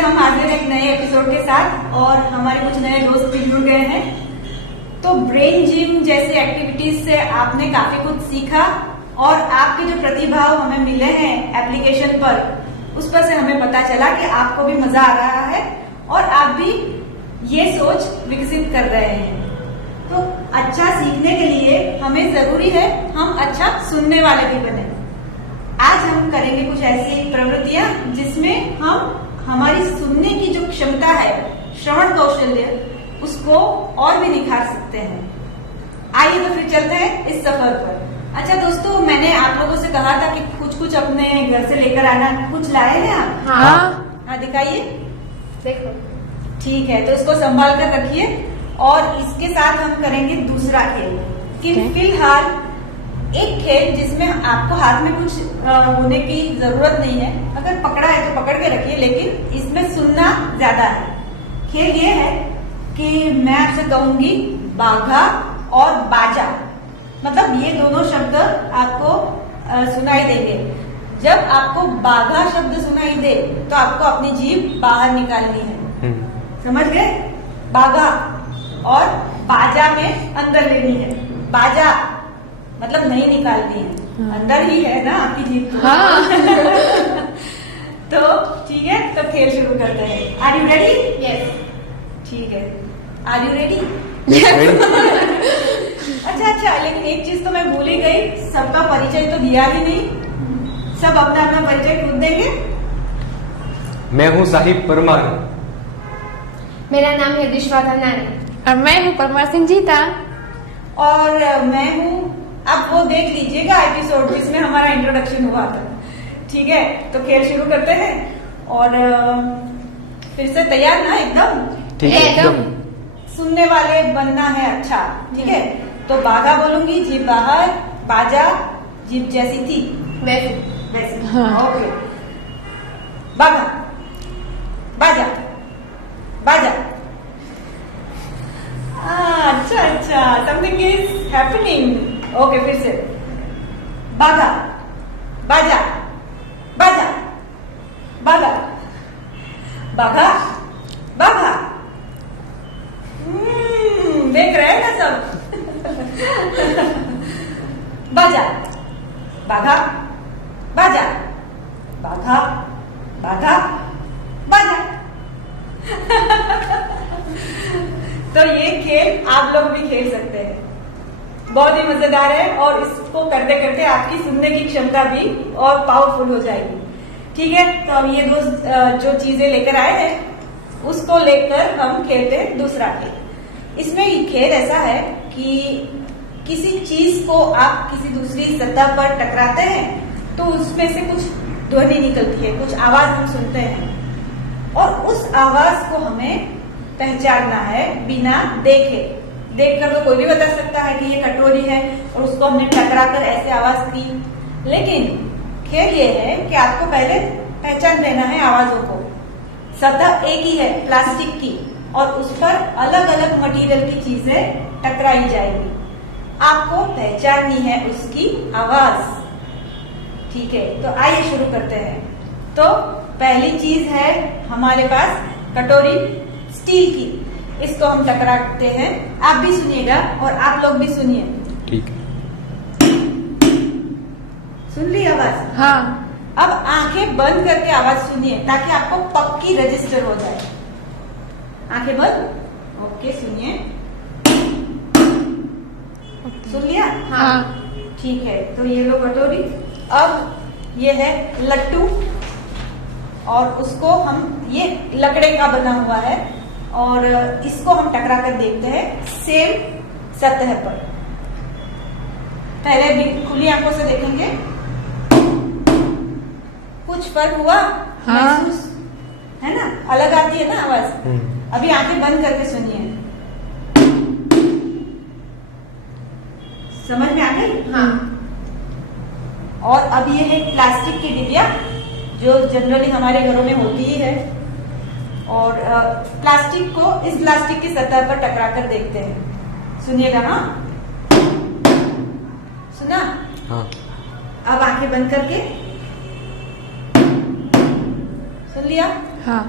हम हाजिर हैं एक नए एपिसोड के साथ और हमारे कुछ नए दोस्त भी जुड़ गए हैं। तो ब्रेन जिम जैसी एक्टिविटीज से आपने काफी कुछ सीखा और आपके जो प्रतिभाव हमें मिले हैं एप्लीकेशन पर, उस पर से हमें पता चला कि आपको भी मजा आ रहा है और आप भी ये सोच विकसित कर रहे हैं। तो अच्छा सीखने के लिए हमें जरूरी है हम अच्छा सुनने वाले भी बने। आज हम करेंगे कुछ ऐसी प्रवृत्तियां जिसमें हम हमारी सुनने की जो क्षमता है, श्रवण कौशल्य, उसको और भी निखार सकते हैं। आइए तो फिर चलते हैं इस सफर पर। अच्छा दोस्तों, मैंने आप लोगों से कहा था कि कुछ अपने घर से लेकर आना। कुछ लाए हैं आप? हाँ, दिखाइए। देखो, ठीक है, तो इसको संभाल कर रखिए। और इसके साथ हम करेंगे दूसरा खेल। फिलहाल एक खेल जिसमें आपको हाथ में कुछ होने की जरूरत नहीं है। अगर पकड़ा है तो पकड़ के रखिए, लेकिन इसमें सुनना ज्यादा है। खेल ये है कि मैं आपसे कहूंगी बाघा और बाजा, मतलब ये दोनों शब्द आपको सुनाई देंगे। जब आपको बाघा शब्द सुनाई दे तो आपको अपनी जीभ बाहर निकालनी है। समझ गए? बाघा और बाजा में अंदर लेनी है। बाजा मतलब नहीं निकालनी है, अंदर ही है ना आपकी जीभ। हाँ। तो ठीक है, तो खेल शुरू करते हैं। Are you ready? यस। ठीक है, आर यू रेडी? अच्छा, लेकिन एक चीज तो मैं भूल ही गई, सबका परिचय तो दिया ही नहीं। सब अपना अपना परिचय खुद देंगे। मैं हूँ साहिब परमार। मेरा नाम है विश्वाधा नानी। और मैं हूँ परमार सिंह जीता। और मैं हूँ, अब वो देख लीजिएगा एपिसोड जिसमें हमारा इंट्रोडक्शन हुआ था। ठीक है, तो खेल शुरू करते हैं। और फिर से तैयार ना? एकदम ठीक है, एकदम। सुनने वाले बनना है। अच्छा, ठीक है, तो बाघा बोलूंगी, जीभ बाहर, बाजा जीभ जैसी थी वैसी। हाँ। ओके, बाघा, बाजा, बाजा। अच्छा, समथिंग इज हैपनिंग। ओके, फिर से बाघा, बाजा, बाजा, बाघा, बाघा, बाघा। देख रहे हैं ना सब? बाजा, बाघा, बाजा, बाघा, बाघा, बाजा। तो ये खेल आप लोग भी खेल सकते हैं, बहुत ही मजेदार है। और इसको करते करते आपकी सुनने की क्षमता भी और पावरफुल हो जाएगी। ठीक है, तो अब ये दोस्त जो चीजें लेकर आए हैं उसको लेकर हम खेलते हैं दूसरा खेल। इसमें ये खेल ऐसा है कि किसी चीज को आप किसी दूसरी सतह पर टकराते हैं तो उसमें से कुछ ध्वनि निकलती है, कुछ आवाज हम सुनते हैं और उस आवाज को हमें पहचानना है बिना देखे। देखकर तो कोई भी बता सकता है कि ये कटोरी है और उसको हमने टकरा कर ऐसे आवाज की। लेकिन खेल ये है कि आपको पहले पहचान देना है आवाजों को। सतह एक ही है, प्लास्टिक की, और उस पर अलग अलग मटेरियल की चीजें टकराई जाएगी। आपको पहचाननी है उसकी आवाज। ठीक है, तो आइए शुरू करते हैं। तो पहली चीज है हमारे पास कटोरी स्टील की, इसको हम टकराते हैं। आप भी सुनिएगा और आप लोग भी सुनिए। ठीक है, सुन ली आवाज? हाँ। अब आंखें बंद करके आवाज सुनिए ताकि आपको पक्की रजिस्टर हो जाए। आंखें बंद। ओके, सुनिए। सुन लिया? हाँ। ठीक है, तो ये लो कटोरी। अब ये है लट्टू और उसको हम, ये लकड़े का बना हुआ है और इसको हम टकरा कर देखते हैं सेम सतह पर। पहले भी खुली आंखों से देखेंगे, कुछ फर्क हुआ? हाँ। महसूस है ना? अलग आती है ना आवाज। अभी आंखें बंद करके सुनिए। समझ में आ गई? हाँ। और अब ये है प्लास्टिक की डिबिया जो जनरली हमारे घरों में होती ही है। और प्लास्टिक को इस प्लास्टिक की सतह पर टकरा कर देखते हैं। सुनिएगा? हाँ, सुना? हाँ। अब आंखें बंद करके सुन लिया? हाँ।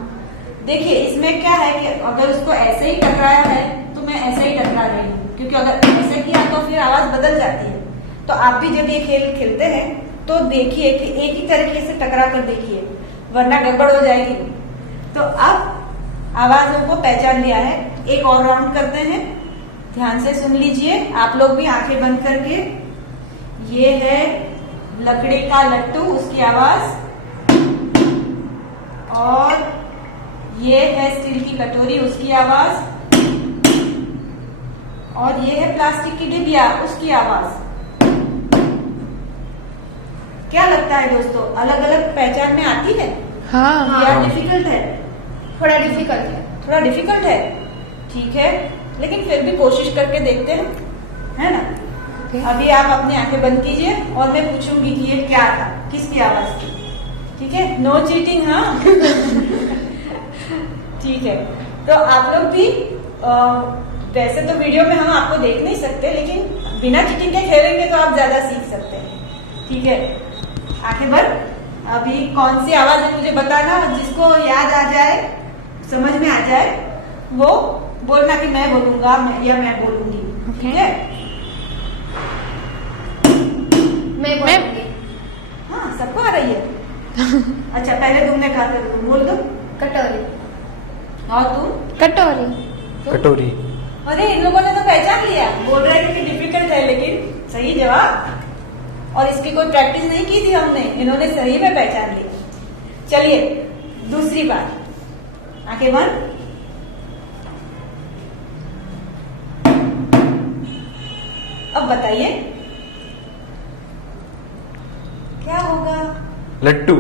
देखिए इसमें क्या है कि अगर उसको ऐसे ही टकराया है तो मैं ऐसे ही टकरा रही हूँ, क्योंकि अगर ऐसे किया तो फिर आवाज बदल जाती है। तो आप भी जब ये खेल खेलते हैं तो देखिए कि एक ही तरीके से टकरा कर देखिए, वरना गड़बड़ हो जाएगी। तो अब आवाजों को पहचान लिया है, एक और राउंड करते हैं। ध्यान से सुन लीजिए आप लोग भी, आंखें बंद करके। ये है लकड़ी का लट्टू, उसकी आवाज। और ये है स्टील की कटोरी, उसकी आवाज। और ये है प्लास्टिक की डिबिया, उसकी आवाज। क्या लगता है दोस्तों, अलग अलग पहचान में आती है हाँ। या डिफिकल्ट है? थोड़ा डिफिकल्ट है। थोड़ा डिफिकल्ट है, ठीक है, लेकिन फिर भी कोशिश करके देखते हैं, है ना। अभी आप अपनी आंखें बंद कीजिए और मैं पूछूंगी कि ये क्या था, किसकी आवाज थी, ठीक है। नो चीटिंग, हाँ। ठीक है, तो आप लोग भी वैसे तो वीडियो में हम आपको देख नहीं सकते, लेकिन बिना चीटिंग के खेलेंगे तो आप ज्यादा सीख सकते हैं, ठीक है। आंखें बंद। अभी कौन सी आवाज है मुझे बताना, जिसको याद आ जाए, समझ में आ जाए, वो बोलना कि मैं बोलूंगा या मैं बोलूंगी, ठीक है। मैं बोलूंगी। हाँ, सबको आ रही है। अच्छा, पहले तुमने कहा था, तुम बोल दो। कटोरी। और तुम? कटोरी। कटोरी। अरे इन लोगों ने तो पहचान लिया, बोल रहे थे कि डिफिकल्ट है, लेकिन सही जवाब। और इसकी कोई प्रैक्टिस नहीं की थी हमने, इन्होंने सही में पहचान लिया। चलिए दूसरी बात, आंखें बंद। अब बताइए क्या होगा? लट्टू।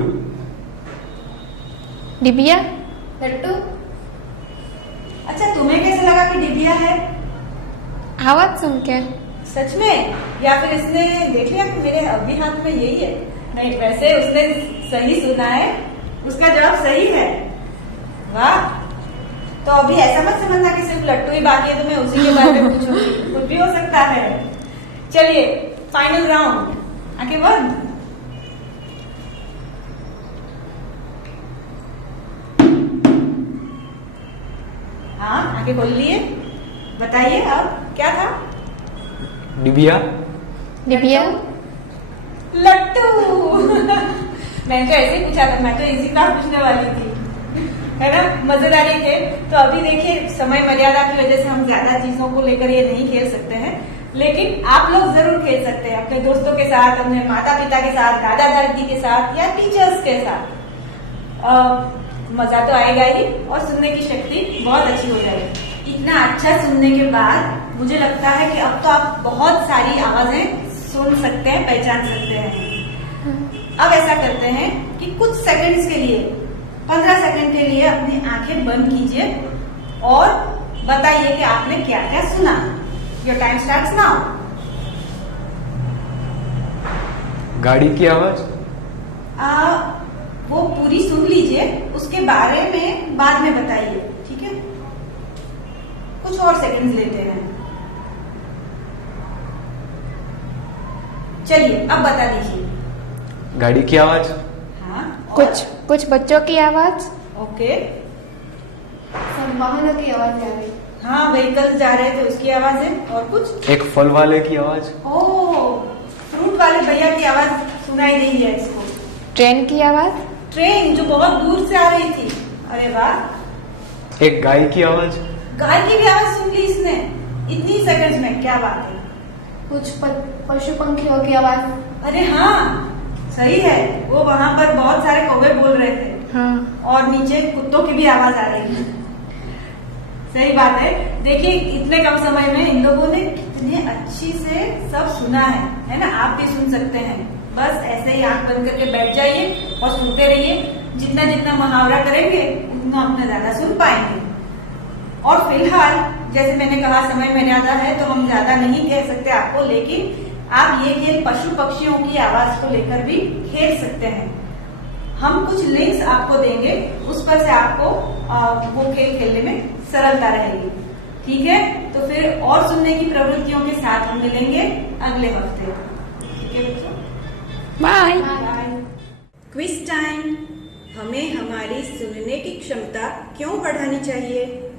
डिबिया। लट्टू। अच्छा, तुम्हें कैसे लगा कि डिबिया है? आवाज सुन के। सच में, या फिर इसने देख लिया कि मेरे अभी हाथ में यही है? नहीं, वैसे उसने सही सुना है, उसका जवाब सही है। वाह। तो अभी ऐसा मत समझना कि सिर्फ लट्टू ही बाकी है तो मैं उसी के बारे में पूछूंगी, कुछ भी हो सकता है। चलिए फाइनल राउंड, आंखें बंद। हाँ, आंखें खोल लिए, बताइए अब क्या था? डिबिया। डिबिया। लट्टू। मैंने तो ऐसे ही पूछा था, मैं तो इसी का पूछने वाली थी, है ना। मजेदारी थे। तो अभी देखिए समय मर्यादा की वजह से हम ज्यादा चीजों को लेकर ये नहीं खेल सकते हैं, लेकिन आप लोग जरूर खेल सकते हैं अपने दोस्तों के साथ, अपने माता पिता के साथ, दादा दादी के साथ या टीचर्स के साथ। मजा तो आएगा ही और सुनने की शक्ति बहुत अच्छी हो जाएगी। इतना अच्छा सुनने के बाद मुझे लगता है कि अब तो आप बहुत सारी आवाजें सुन सकते हैं, पहचान सकते हैं। अब ऐसा करते हैं कि कुछ सेकंड्स के लिए, 15 सेकंड के लिए अपनी आंखें बंद कीजिए और बताइए कि आपने क्या क्या सुना। Your time starts now. गाड़ी की आवाज। वो पूरी सुन लीजिए, उसके बारे में बाद में बताइए, ठीक है। कुछ और सेकंड्स लेते हैं। चलिए अब बता दीजिए। गाड़ी की आवाज। हाँ, और? कुछ बच्चों की आवाज। ओके। सब वाहनों की आवाज आ रही। हाँ, व्हीकल्स जा रहे थे उसकी आवाज है। और कुछ? एक फल वाले की आवाज। ओह, फ्रूट वाले भैया की आवाज सुनाई दी है इसको। ट्रेन की आवाज। ट्रेन जो बहुत दूर से आ रही थी। अरे वाह। एक गाय की आवाज। गाय की भी आवाज सुन ली इसने इतनी सेकंड्स में, क्या बात है। कुछ पशु पंखियों की आवाज। अरे हाँ, सही है, वो वहां पर बहुत सारे कौवे बोल रहे थे। हाँ। और नीचे कुत्तों की भी आवाज आ रही है। सही बात है। देखिए इतने कम समय में इन लोगों ने कितने अच्छी से सब सुना है ना। आप भी सुन सकते हैं, बस ऐसे ही आंख बंद करके बैठ जाइए और सुनते रहिए। जितना जितना मुहावरा करेंगे उतना अपना ज्यादा सुन पाएंगे। और फिलहाल जैसे मैंने कहा समय मर्यादा है तो हम ज्यादा नहीं कह सकते आपको, लेकिन आप ये खेल पशु पक्षियों की आवाज को लेकर भी खेल सकते हैं। हम कुछ लिंक्स आपको देंगे, उस पर से आपको वो खेल खेलने में सरलता रहेगी, ठीक है। तो फिर और सुनने की प्रवृत्तियों के साथ हम मिलेंगे अगले हफ्ते, ठीक है बच्चों। बाय। बाय। Quiz time. हमें हमारे हमारी सुनने की क्षमता क्यों बढ़ानी चाहिए?